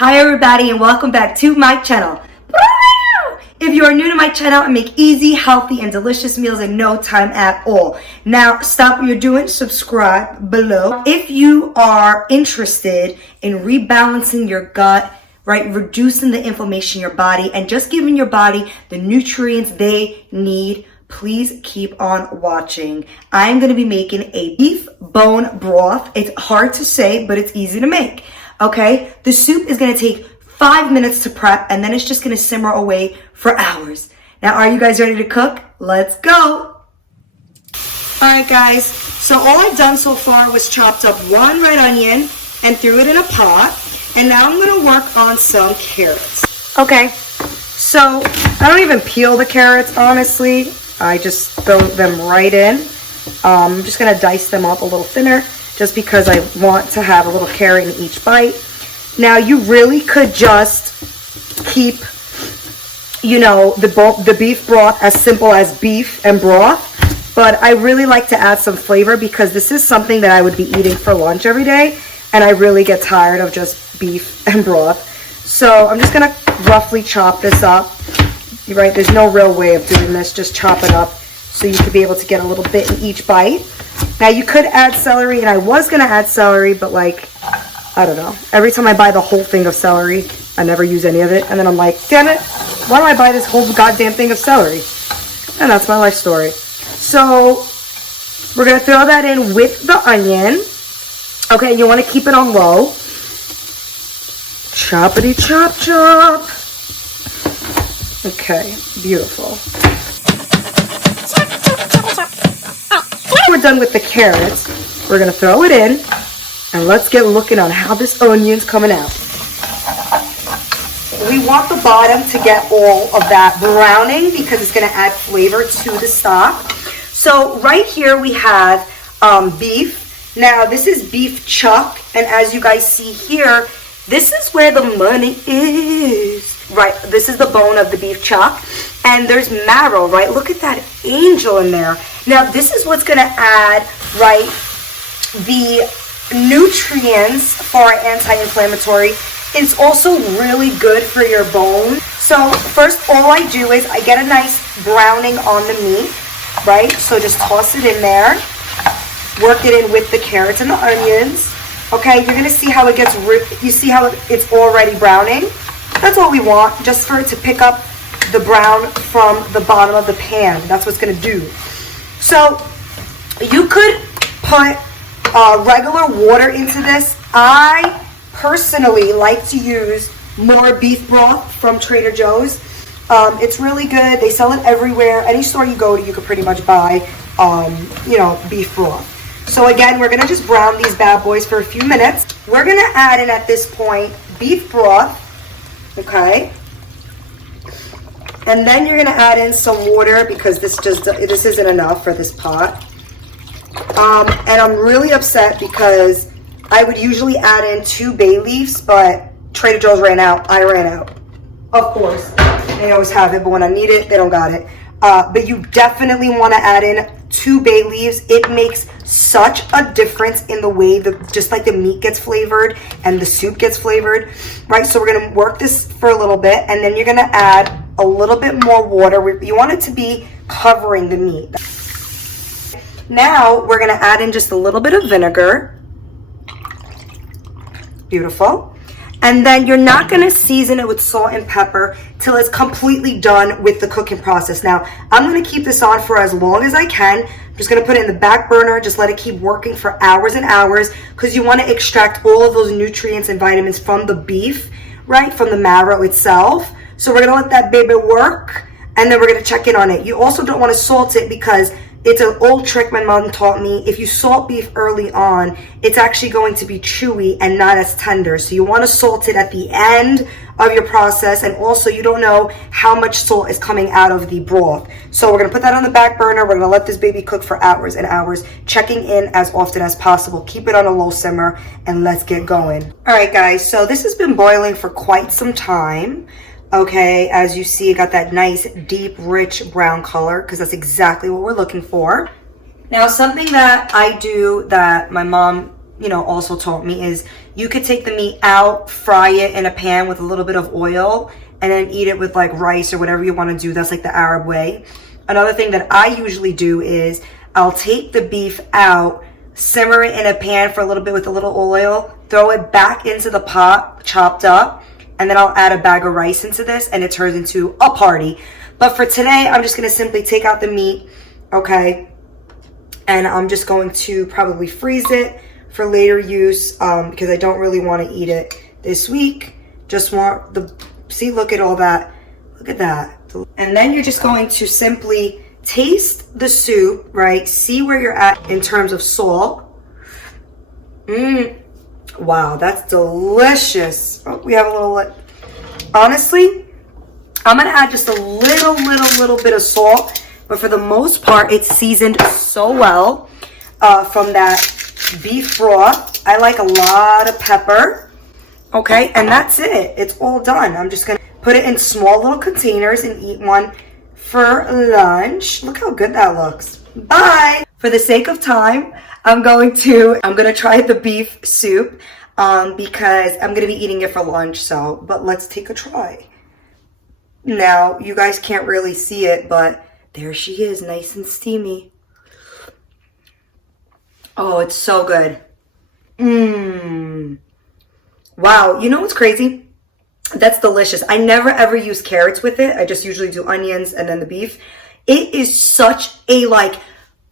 Hi everybody and welcome back to my channel. If you are new to my channel, I make easy, healthy, and delicious meals in no time at all. Now stop what you're doing, subscribe below. If you are interested in rebalancing your gut, right, reducing the inflammation in your body and just giving your body the nutrients they need, please keep on watching. I'm going to be making a beef bone broth. It's hard to say, but it's easy to make. Okay, the soup is going to take 5 minutes to prep and then it's just going to simmer away for hours. Now, are you guys ready to cook? Let's go. All right, guys. So all I've done so far was chopped up one red onion and threw it in a pot. And now I'm going to work on some carrots. Okay, so I don't even peel the carrots, honestly. I just throw them right in. I'm just going to dice them up a little thinner, just because I want to have a little carrot in each bite. Now, you really could just keep, the beef broth as simple as beef and broth, but I really like to add some flavor because this is something that I would be eating for lunch every day, and I really get tired of just beef and broth. So I'm just gonna roughly chop this up. You're right, there's no real way of doing this, just chop it up so you could be able to get a little bit in each bite. Now, you could add celery, and I was going to add celery, but, I don't know. Every time I buy the whole thing of celery, I never use any of it. And then I'm like, damn it, why do I buy this whole goddamn thing of celery? And that's my life story. So, we're going to throw that in with the onion. Okay, you want to keep it on low. Choppity chop chop. Okay, beautiful. We're done with the carrots. We're going to throw it in, and let's get looking on how this onion's coming out. We want the bottom to get all of that browning because it's going to add flavor to the stock. So right here we have beef. Now this is beef chuck, and as you guys see here, this is where the money is. Right, this is the bone of the beef chuck, and there's marrow, right? Look at that angel in there. Now, this is what's going to add, right, the nutrients for our anti-inflammatory. It's also really good for your bone. So, first, all I do is I get a nice browning on the meat, right? So, just toss it in there. Work it in with the carrots and the onions. Okay, you're going to see how it gets, you see how it's already browning? That's what we want, just for it to pick up the brown from the bottom of the pan. That's what's going to do. So, you could put regular water into this. I personally like to use more beef broth from Trader Joe's. It's really good. They sell it everywhere. Any store you go to, you could pretty much buy, beef broth. So again, we're going to just brown these bad boys for a few minutes. We're going to add in at this point beef broth. Okay, and then you're going to add in some water because this isn't enough for this pot. And I'm really upset because I would usually add in 2 bay leaves, but Trader Joe's ran out. I ran out. Of course, they always have it, but when I need it, they don't got it. But you definitely want to add in 2 bay leaves. It makes such a difference in the way just like the meat gets flavored and the soup gets flavored, right? So we're going to work this for a little bit, and then you're going to add a little bit more water. You want it to be covering the meat. Now we're going to add in just a little bit of vinegar. Beautiful. And then you're not going to season it with salt and pepper till it's completely done with the cooking process. Now, I'm going to keep this on for as long as I can. I'm just going to put it in the back burner. Just let it keep working for hours and hours because you want to extract all of those nutrients and vitamins from the beef, right, from the marrow itself. So we're going to let that baby work, and then we're going to check in on it. You also don't want to salt it because it's an old trick my mom taught me. If you salt beef early on, it's actually going to be chewy and not as tender. So you want to salt it at the end of your process. And also, you don't know how much salt is coming out of the broth. So we're going to put that on the back burner. We're going to let this baby cook for hours and hours, checking in as often as possible. Keep it on a low simmer, and let's get going. All right, guys. So this has been boiling for quite some time. Okay, as you see, it got that nice, deep, rich brown color because that's exactly what we're looking for. Now, something that I do that my mom also taught me is you could take the meat out, fry it in a pan with a little bit of oil, and then eat it with like rice or whatever you want to do. That's like the Arab way. Another thing that I usually do is I'll take the beef out, simmer it in a pan for a little bit with a little oil, throw it back into the pot, chopped up, and then I'll add a bag of rice into this, and it turns into a party. But for today, I'm just going to simply take out the meat, okay? And I'm just going to probably freeze it for later use because I don't really want to eat it this week. Just want see, look at all that. Look at that. And then you're just going to simply taste the soup, right? See where you're at in terms of salt. Wow, that's delicious. Oh, we have a little, honestly, I'm gonna add just a little bit of salt, but for the most part, it's seasoned so well from that beef broth. I like a lot of pepper, okay? And that's it, it's all done. I'm just gonna put it in small little containers and eat one for lunch. Look how good that looks. Bye. For the sake of time, I'm gonna try the beef soup because I'm gonna be eating it for lunch. But let's take a try. Now, you guys can't really see it, but there she is, nice and steamy. Oh, it's so good. Wow, you know what's crazy? That's delicious. I never ever use carrots with it. I just usually do onions and then the beef. It is such a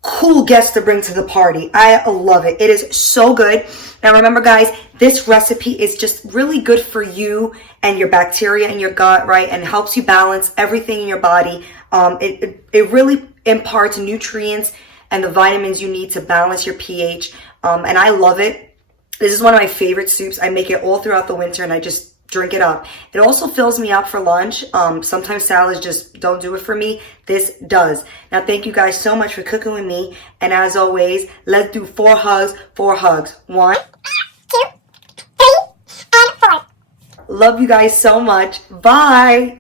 cool guest to bring to the party. I love it. It is so good. Now remember guys, this recipe is just really good for you and your bacteria in your gut, right? And helps you balance everything in your body. It really imparts nutrients and the vitamins you need to balance your pH. And I love it. This is one of my favorite soups. I make it all throughout the winter and I just drink it up. It also fills me up for lunch. Sometimes salads just don't do it for me. This does. Now, thank you guys so much for cooking with me. And as always, let's do 4 hugs. 4 hugs. 1, 2, 3, and 4. Love you guys so much. Bye.